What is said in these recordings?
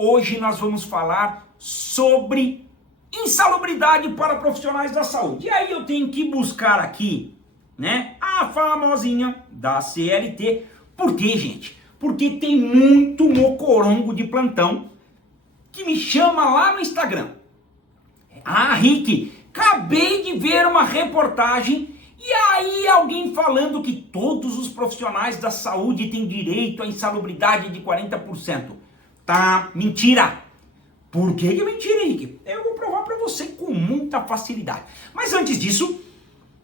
Hoje nós vamos falar sobre insalubridade para profissionais da saúde. E aí eu tenho que buscar aqui, né, a famosinha da CLT. Por quê, gente? Porque tem muito mocorongo de plantão que me chama lá no Instagram. Ah, Rick, acabei de ver uma reportagem e aí alguém falando que todos os profissionais da saúde têm direito à insalubridade de 40%. Tá, mentira. Por que é mentira, Rick? Eu vou provar para você com muita facilidade. Mas antes disso,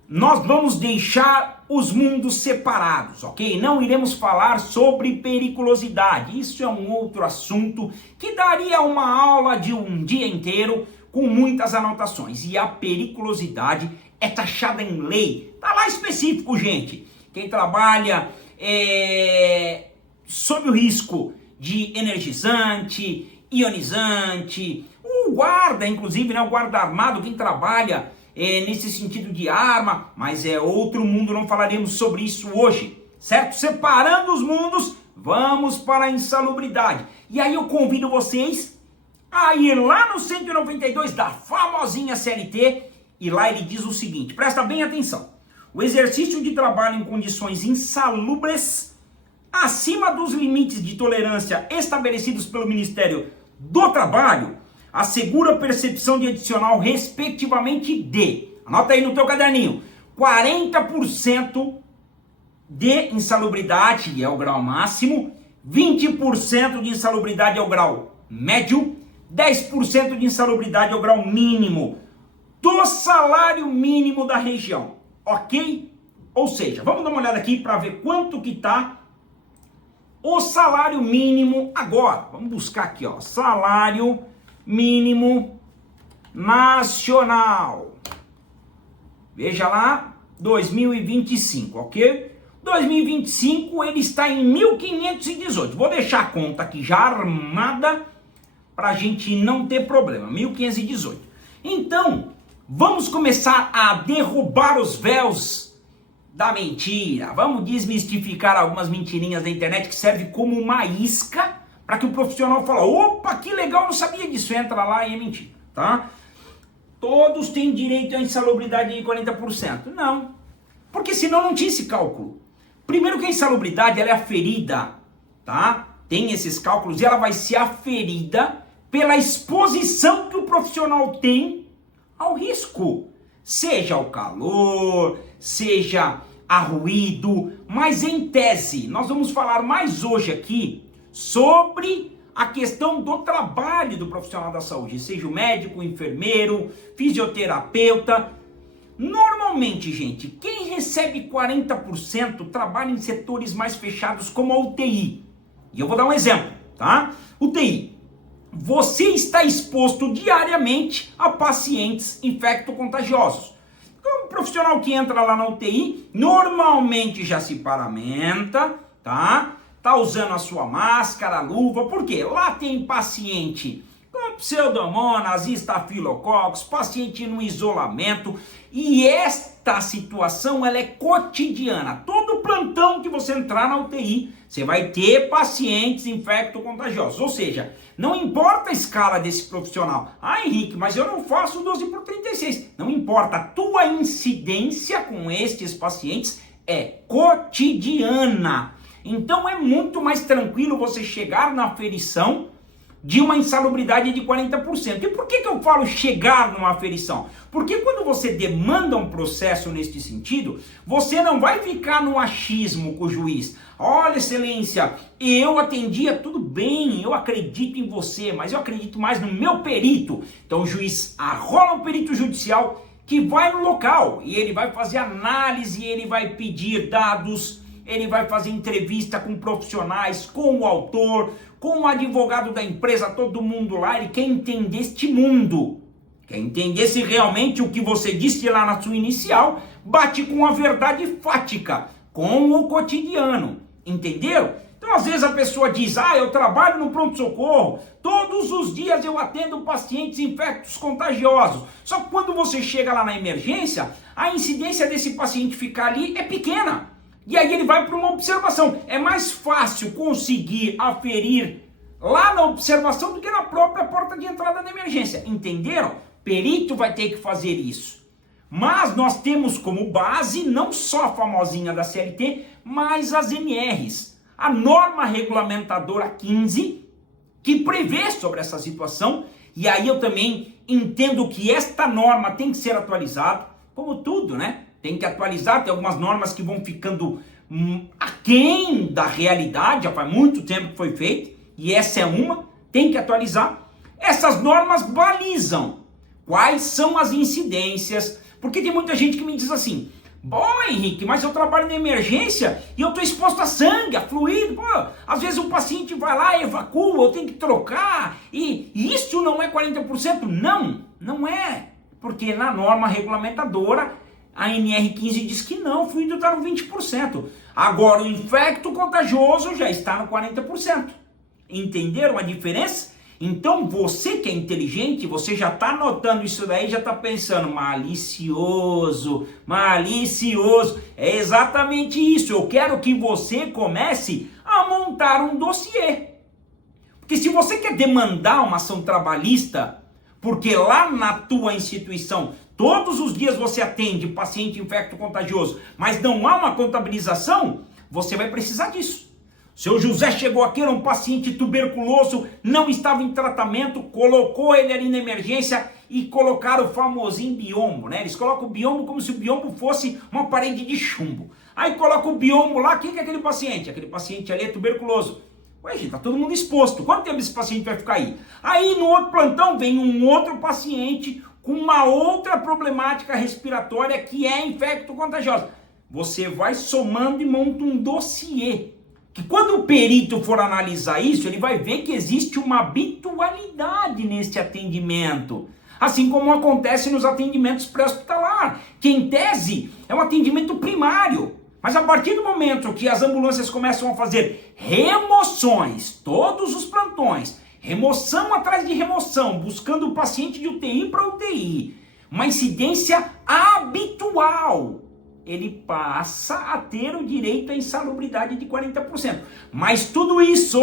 nós vamos deixar os mundos separados, ok? Não iremos falar sobre periculosidade. Isso é um outro assunto que daria uma aula de um dia inteiro com muitas anotações. E a periculosidade é taxada em lei. Tá lá específico, gente. Quem trabalha sob o risco de energizante, ionizante, o guarda, inclusive, né, o guarda armado, quem trabalha nesse sentido de arma, mas é outro mundo, não falaremos sobre isso hoje, certo? Separando os mundos, vamos para a insalubridade. E aí eu convido vocês a ir lá no 192 da famosinha CLT, e lá ele diz o seguinte, presta bem atenção: o exercício de trabalho em condições insalubres acima dos limites de tolerância estabelecidos pelo Ministério do Trabalho assegura percepção de adicional respectivamente de, anota aí no teu caderninho, 40% de insalubridade é o grau máximo, 20% de insalubridade é o grau médio, 10% de insalubridade é o grau mínimo do salário mínimo da região, ok? Ou seja, vamos dar uma olhada aqui para ver quanto que está o salário mínimo agora. Vamos buscar aqui, ó, salário mínimo nacional. Veja lá, 2025, ok? 2025 ele está em 1.518. Vou deixar a conta aqui já armada para a gente não ter problema. 1.518. Então, vamos começar a derrubar os véus da mentira. Vamos desmistificar algumas mentirinhas da internet que servem como uma isca para que o profissional fale: opa, que legal, não sabia disso. Entra lá e é mentira, tá? Todos têm direito à insalubridade de 40%. Não, porque senão não tinha esse cálculo. Primeiro que a insalubridade ela é aferida, tá? Tem esses cálculos e ela vai ser aferida pela exposição que o profissional tem ao risco. Seja o calor, seja a ruído, mas em tese, nós vamos falar mais hoje aqui sobre a questão do trabalho do profissional da saúde, seja o médico, o enfermeiro, fisioterapeuta. Normalmente, gente, quem recebe 40% trabalha em setores mais fechados como a UTI. E eu vou dar um exemplo, tá? UTI. Você está exposto diariamente a pacientes infecto-contagiosos. Um profissional que entra lá na UTI, normalmente já se paramenta, tá? Tá usando a sua máscara, luva, por quê? Lá tem paciente com pseudomonas, estafilococcus, paciente no isolamento, e esta situação ela é cotidiana. Todo plantão que você entrar na UTI, você vai ter pacientes infecto-contagiosos, ou seja, não importa a escala desse profissional. Ah, Henrique, mas eu não faço 12/36. Não importa, a tua incidência com estes pacientes é cotidiana. Então é muito mais tranquilo você chegar na aferição de uma insalubridade de 40%. E por que eu falo chegar numa aferição? Porque quando você demanda um processo neste sentido, você não vai ficar no achismo com o juiz. Olha, excelência, eu atendia tudo bem, eu acredito em você, mas eu acredito mais no meu perito. Então o juiz arrola um perito judicial que vai no local e ele vai fazer análise, ele vai pedir dados, ele vai fazer entrevista com profissionais, com o autor, com o advogado da empresa, todo mundo lá. Ele quer entender este mundo, quer entender se realmente o que você disse lá na sua inicial bate com a verdade fática, com o cotidiano, entenderam? Então às vezes a pessoa diz: ah, eu trabalho no pronto-socorro, todos os dias eu atendo pacientes infectos contagiosos. Só que quando você chega lá na emergência, a incidência desse paciente ficar ali é pequena. E aí ele vai para uma observação. É mais fácil conseguir aferir lá na observação do que na própria porta de entrada da emergência. Entenderam? Perito vai ter que fazer isso. Mas nós temos como base não só a famosinha da CLT, mas as NRs. A norma regulamentadora 15, que prevê sobre essa situação, e aí eu também entendo que esta norma tem que ser atualizada, como tudo, né? Tem que atualizar, tem algumas normas que vão ficando aquém da realidade, já faz muito tempo que foi feito, e essa é uma, tem que atualizar. Essas normas balizam quais são as incidências, porque tem muita gente que me diz assim, bom, Henrique, mas eu trabalho na emergência e eu estou exposto a sangue, a fluido, pô, às vezes o paciente vai lá e evacua, eu tenho que trocar, e isso não é 40%? Não, não é, porque na norma regulamentadora, a NR15 diz que não, o fluido está no 20%. Agora o infecto contagioso já está no 40%. Entenderam a diferença? Então você que é inteligente, você já está notando isso daí, já está pensando, malicioso, malicioso. É exatamente isso, eu quero que você comece a montar um dossiê. Porque se você quer demandar uma ação trabalhista, porque lá na tua instituição, todos os dias você atende paciente infecto contagioso, mas não há uma contabilização, você vai precisar disso. Seu José chegou aqui, era um paciente tuberculoso, não estava em tratamento, colocou ele ali na emergência e colocaram o famosinho biombo, né? Eles colocam o biombo como se o biombo fosse uma parede de chumbo. Aí coloca o biombo lá, quem que é aquele paciente? Aquele paciente ali é tuberculoso. Ué, gente, tá todo mundo exposto. Quanto tempo esse paciente vai ficar aí? Aí no outro plantão vem um outro paciente com uma outra problemática respiratória que é infecto contagiosa. Você vai somando e monta um dossiê. Que quando o perito for analisar isso, ele vai ver que existe uma habitualidade nesse atendimento. Assim como acontece nos atendimentos pré-hospitalar, que em tese é um atendimento primário. Mas a partir do momento que as ambulâncias começam a fazer remoções, todos os plantões, remoção atrás de remoção, buscando o paciente de UTI para UTI, uma incidência habitual, ele passa a ter o direito à insalubridade de 40%. Mas tudo isso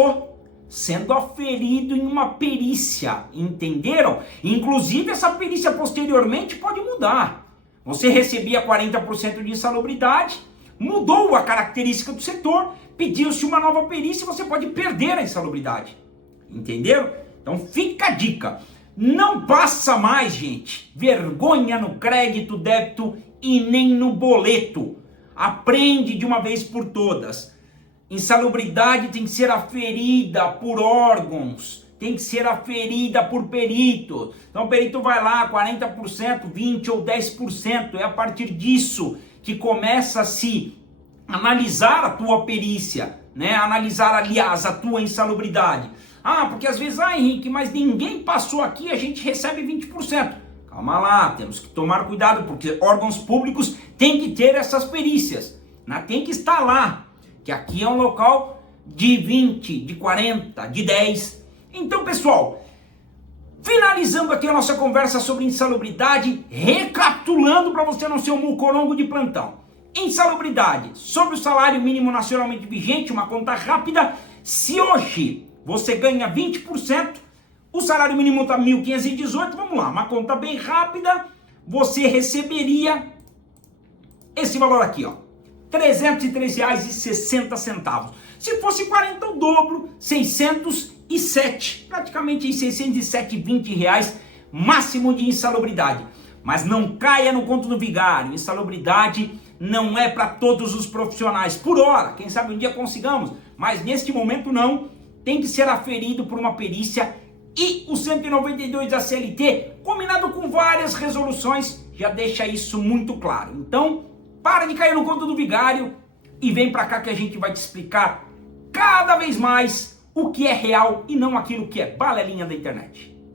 sendo aferido em uma perícia, entenderam? Inclusive essa perícia posteriormente pode mudar. Você recebia 40% de insalubridade, mudou a característica do setor, pediu-se uma nova perícia, você pode perder a insalubridade. Entenderam? Então fica a dica. Não passa mais, gente, vergonha no crédito, débito e nem no boleto. Aprende de uma vez por todas. Insalubridade tem que ser aferida por órgãos, tem que ser aferida por perito. Então o perito vai lá, 40%, 20% ou 10%. É a partir disso que começa a se analisar a tua perícia, né? Analisar, aliás, a tua insalubridade. Ah, porque às vezes, Henrique, mas ninguém passou aqui, a gente recebe 20%. Calma lá, temos que tomar cuidado, porque órgãos públicos têm que ter essas perícias, né? Tem que estar lá, que aqui é um local de 20, de 40, de 10. Então, pessoal, finalizando aqui a nossa conversa sobre insalubridade, recapitulando para você não ser um mucorongo de plantão. Insalubridade sobre o salário mínimo nacionalmente vigente, uma conta rápida. Se hoje você ganha 20%, o salário mínimo está 1.518, vamos lá, uma conta bem rápida, você receberia esse valor aqui, ó, R$ 303,60. Se fosse 40, o dobro, 607, praticamente R$ 607,20 máximo de insalubridade. Mas não caia no conto do vigário, insalubridade não é para todos os profissionais, por hora, quem sabe um dia consigamos, mas neste momento não, tem que ser aferido por uma perícia. E o 192 da CLT, combinado com várias resoluções, já deixa isso muito claro. Então, para de cair no conto do vigário e vem para cá que a gente vai te explicar cada vez mais o que é real e não aquilo que é balelinha da internet.